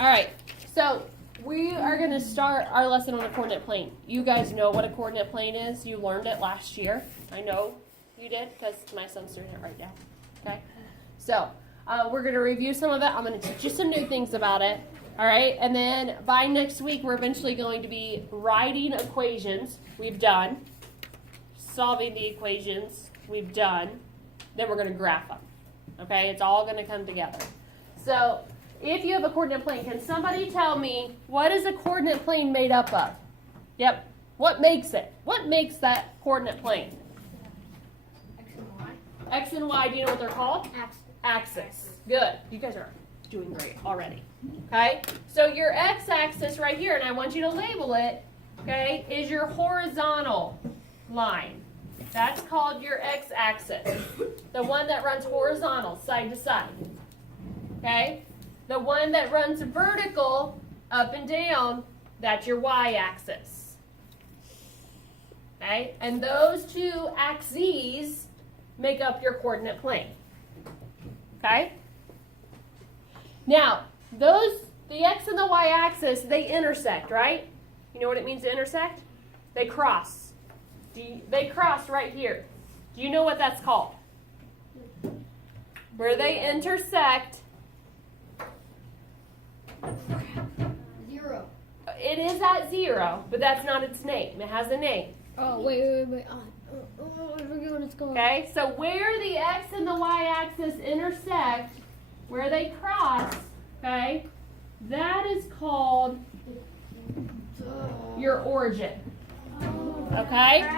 All right, so we are going to start our lesson on a coordinate plane. You guys know what a coordinate plane is. You learned it last year. I know you did because my son's doing it right now. Okay, so we're going to review some of it. I'm going to teach you some new things about it. All right, and then by next week, we're eventually going to be writing equations. We've done. Solving the equations. We've done. Then we're going to graph them. Okay, it's all going to come together. So if you have a coordinate plane, can somebody tell me what is a coordinate plane made up of? Yep. What makes it? What makes that coordinate plane? X and Y. X and Y, do you know what they're called? Axis. Axis. Good. You guys are doing great already. Okay? So your x-axis right here, and I want you to label it, okay, is your horizontal line. That's called your x-axis. The one that runs horizontal, side to side. Okay? The one that runs vertical, up and down, that's your y-axis. Okay? And those two axes make up your coordinate plane. Okay? Now, the x and the y-axis, they intersect, right? You know what it means to intersect? They cross. They cross right here. Do you know what that's called? Where they intersect. Zero. It is at 0, but that's not its name. It has a name. Oh, wait. I forget what it's called. Okay, so where the x and the y-axis intersect, where they cross, okay, that is called your origin. Okay?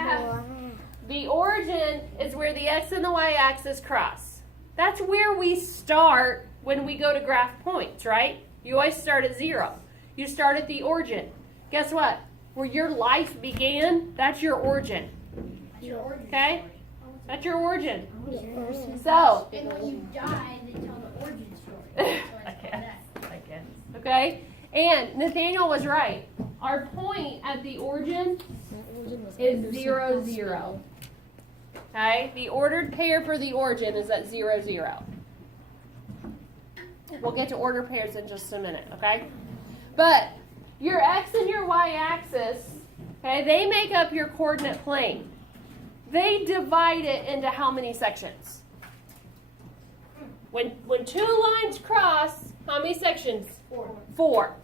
The origin is where the x and the y-axis cross. That's where we start when we go to graph points, right? You always start at 0. You start at the origin. Guess what? Where your life began, that's your origin. Okay? That's your origin. So, And when you die, they tell the origin story. I guess. Okay? And Nathaniel was right. Our point at the origin is 0, 0. Okay? The ordered pair for the origin is at 0, 0. We'll get to ordered pairs in just a minute, okay? But your x and your y-axis, okay, they make up your coordinate plane. They divide it into how many sections? When two lines cross, how many sections? 4.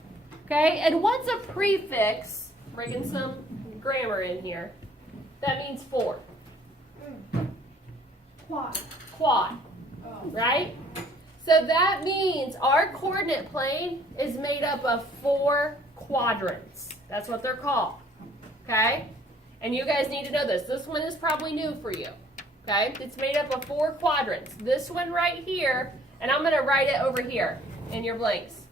Okay, and what's a prefix? Bringing some grammar in here. That means 4. Quad. Quad. Right? So that means our coordinate plane is made up of 4 quadrants. That's what they're called. Okay? And you guys need to know this. This one is probably new for you. Okay? It's made up of 4 quadrants. This one right here, and I'm going to write it over here in your blanks.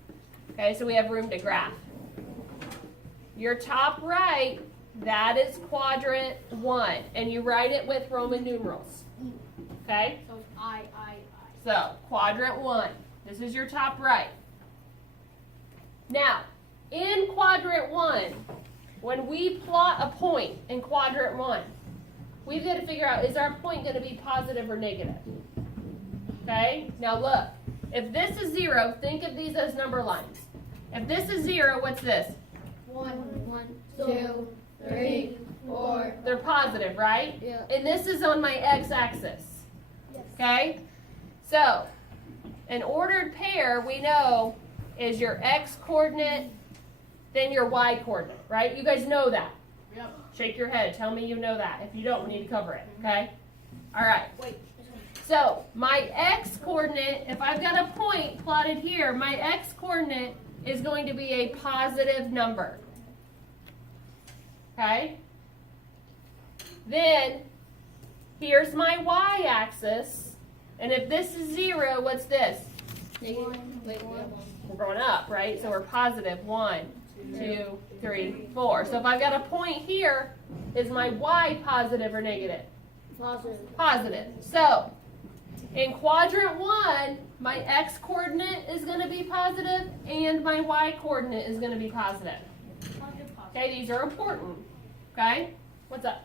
Okay, so we have room to graph. Your top right, that is quadrant 1, and you write it with Roman numerals. Okay? So I. So, quadrant 1. This is your top right. Now, in quadrant 1, when we plot a point in quadrant 1, we've got to figure out, is our point going to be positive or negative? Okay? Now look, if this is 0, think of these as number lines. If this is 0, what's this? 1, 2, 3, 4. They're positive, right? Yeah. And this is on my x-axis. Yes. Okay? So, an ordered pair, we know, is your x-coordinate, then your y-coordinate, right? You guys know that. Yep. Shake your head. Tell me you know that. If you don't, we need to cover it, okay? All right. Wait. So, my x-coordinate, if I've got a point plotted here, my x-coordinate is going to be a positive number. Okay? Then, here's my y-axis. And if this is 0, what's this? We're going up, right? So we're positive. 1, 2, 3, 4. So if I've got a point here, is my y positive or negative? Positive. Positive. So in quadrant 1, my x-coordinate is going to be positive and my y-coordinate is going to be positive. Okay, these are important. Okay? What's up?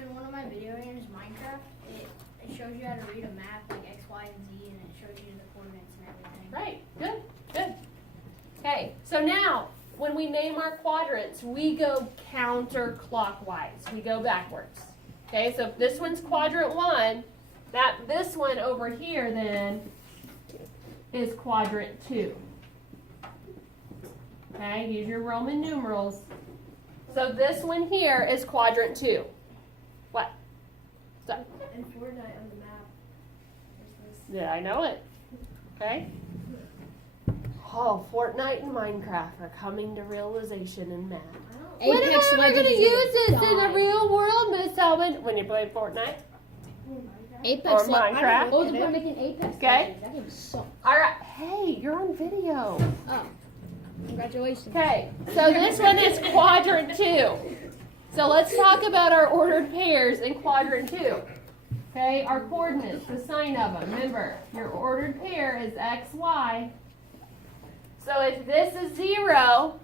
In one of my video games, Minecraft, it shows you how to read a map like X, Y, and Z, and it shows you the coordinates and everything. Right. Good. So now, when we name our quadrants, we go counterclockwise. We go backwards. Okay, so if this one's quadrant 1, this one over here then is quadrant 2. Okay, use your Roman numerals. So this one here is quadrant 2. What? So, And Fortnite on the map. yeah, I know it. Okay. Oh, Fortnite and Minecraft are coming to realization in math. When am Apex I ever going Legends to is use this gonna in the die. real world, Miss Hellman? When you play Fortnite? Apex Or Minecraft. What was the point of making Apex? Okay. Legends? That game sucks. Alright. Hey, you're on video. Oh. Congratulations. Okay, so this one is quadrant 2. So let's talk about our ordered pairs in quadrant 2. Okay, our coordinates, the sign of them. Remember, your ordered pair is x, y. So if this is 0,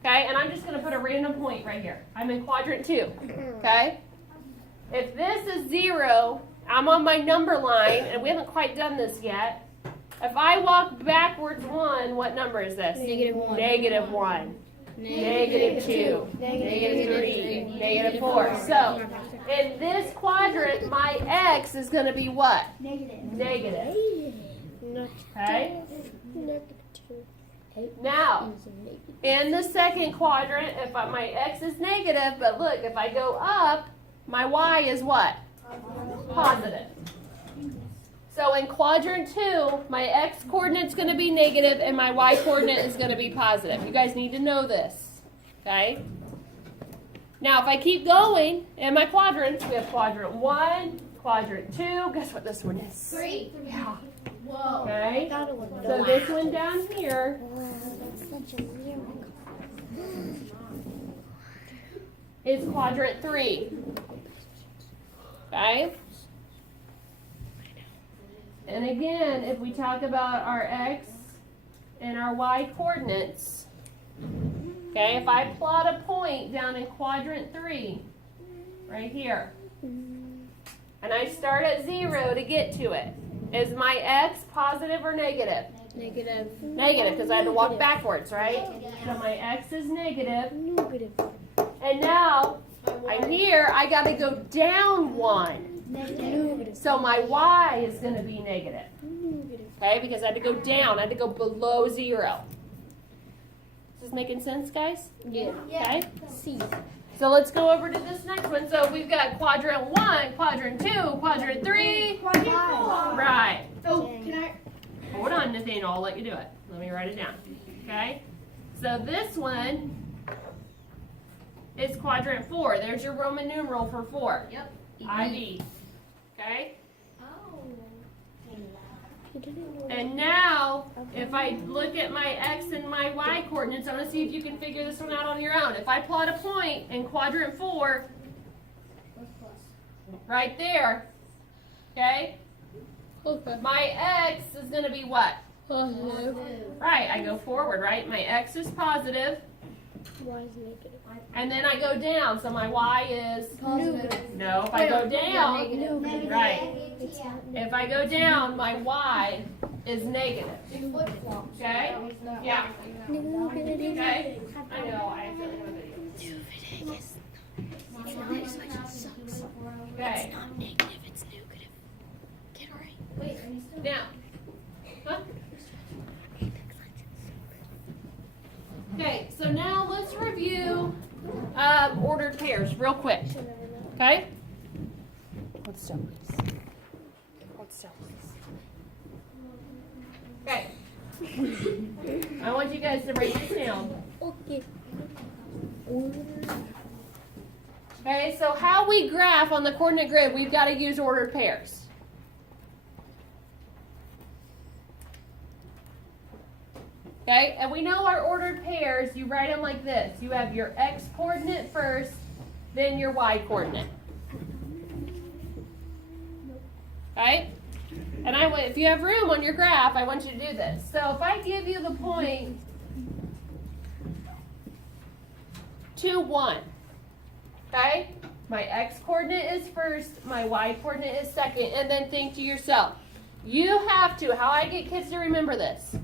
okay, and I'm just going to put a random point right here. I'm in quadrant 2, okay? If this is 0, I'm on my number line, and we haven't quite done this yet. If I walk backwards 1, what number is this? -1. Negative 1. Negative 2. Negative 3. Negative 4. So, in this quadrant, my x is going to be what? Negative. Okay? Now, in the second quadrant, if my x is negative, but look, if I go up, my y is what? Positive. So in quadrant 2, my x coordinate is going to be negative and my y coordinate is going to be positive. You guys need to know this. Okay? Now, if I keep going in my quadrants, we have quadrant 1, quadrant 2. Guess what this one is? 3. Yeah. Whoa. Okay? So this one down here is quadrant 3. Okay? And again, if we talk about our x and our y coordinates, okay, if I plot a point down in quadrant 3, right here, and I start at 0 to get to it, is my x positive or negative? Negative. Negative, because I had to walk backwards, right? So my x is negative, Negative. and now here I got to go down 1. Negative. So my y is going to be negative. Okay, because I had to go down. I had to go below 0. Is this making sense, guys? Yeah. Okay. C. So let's go over to this next one. So we've got quadrant 1, quadrant 2, quadrant 3. Right. Oh, can I? Hold on, Nathaniel. I'll let you do it. Let me write it down. Okay. So this one is quadrant 4. There's your Roman numeral for 4. Yep. IB. Okay. Oh. And now, if I look at my x and my y coordinates, I want to see if you can figure this one out on your own. If I plot a point in quadrant 4, right there, okay, my x is going to be what? Right, I go forward, right? My x is positive, Y is negative. and then I go down, so my y is Positive. no. If I go down, Negative. right. It's not If I go down, my y is negative. Okay? Yeah. Okay? I know, I accidentally have a video. Okay. negative, it's negative. Get it right. Now. Huh? Okay, so now let's review ordered pairs real quick. Okay? Let's start with this. Let's start with this. Okay. I want you guys to write this down. Okay. Okay, so how we graph on the coordinate grid, we've got to use ordered pairs. Okay, and we know our ordered pairs, you write them like this. You have your x coordinate first, then your y coordinate. Okay? And if you have room on your graph, I want you to do this. So if I give you the point 2, 1, okay? My x coordinate is first, my y coordinate is second, and then think to yourself, you have to, how I get kids to remember this,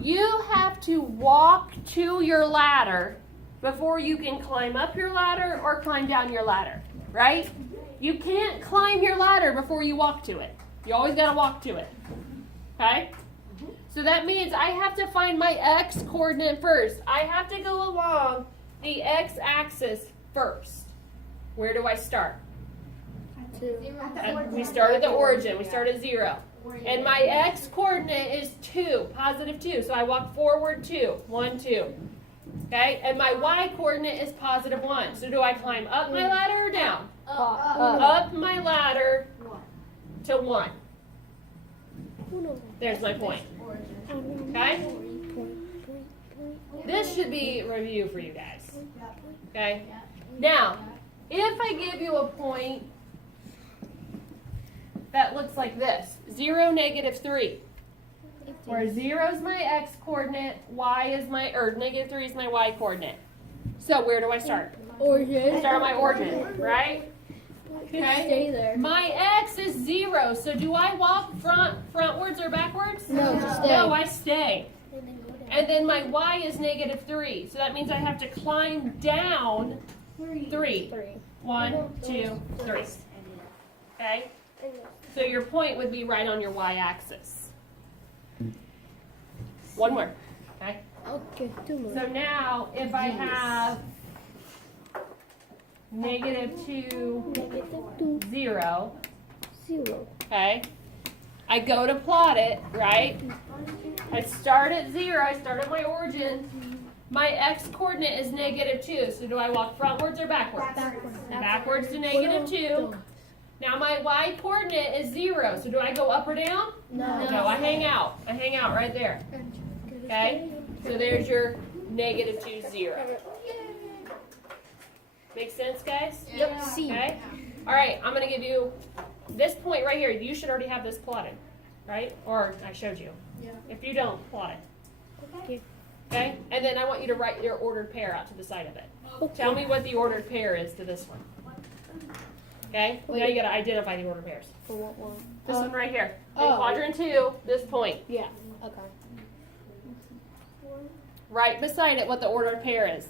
You have to walk to your ladder before you can climb up your ladder or climb down your ladder, right? You can't climb your ladder before you walk to it. You always got to walk to it, okay? So that means I have to find my x coordinate first. I have to go along the x-axis first. Where do I start? We start at the origin. We start at 0. And my x coordinate is 2, positive 2. So I walk forward 2. 1, 2. Okay? And my y coordinate is positive 1. So do I climb up my ladder or down? Up my ladder to 1. There's my point. Okay? This should be a review for you guys. Okay? Now, if I give you a point that looks like this, 0, negative 3, where 0 is my x coordinate, y is my, or negative 3 is my y coordinate. So where do I start? Origin. Start on my origin, right? Okay. Stay there. My x is 0, so do I walk frontwards or backwards? No, just stay. No, I stay. And then my y is negative 3, so that means I have to climb down 3. 1, 2, 3. Okay? So your point would be right on your y-axis. One more. Okay? Okay, 2 more. So now, if I have negative 2, Negative 2, 0, 0. okay? I go to plot it, right? I start at 0, I start at my origin. My x coordinate is negative 2, so do I walk frontwards or backwards? Backwards to negative 2. Now my y coordinate is 0, so do I go up or down? No. No, I hang out. I hang out right there. Okay? So there's your negative 2, 0. Make sense, guys? Yep. C. Okay? All right, I'm going to give you this point right here. You should already have this plotted, right? Or I showed you. Yeah. If you don't, plot it. Okay. Okay? And then I want you to write your ordered pair out to the side of it. Tell me what the ordered pair is to this one. Okay? Now you got to identify the ordered pairs. For what one? This one right here. In oh. quadrant 2, this point. Yeah. Okay. Right beside it what the ordered pair is.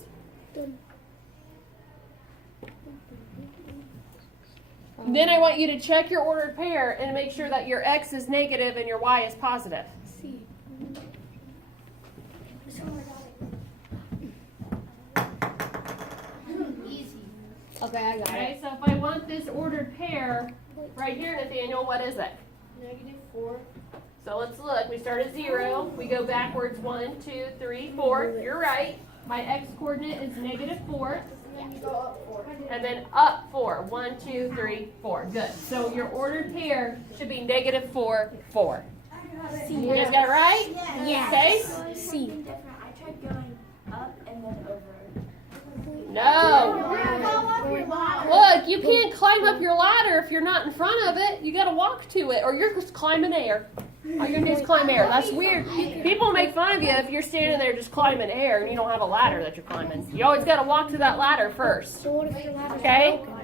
Then I want you to check your ordered pair and make sure that your x is negative and your y is positive. C. Easy. Okay, I got it. Okay, so if I want this ordered pair right here, Nathaniel, what is it? Negative 4. So let's look. We start at 0. We go backwards 1, 2, 3, 4. You're right. My x coordinate is negative 4. And then you go up 4. And then up 4. 1, 2, 3, 4. Good. So your ordered pair should be negative 4, 4. You guys got it right? Yes. Okay? C. Different. I tried going up and then over. No. Look, you can't climb up your ladder if you're not in front of it. You got to walk to it, or you're just climbing air. All you're gonna do is climb air. That's weird. People make fun of you if you're standing there just climbing air and you don't have a ladder that you're climbing. You always got to walk to that ladder first. So what if your ladder's Okay? broken?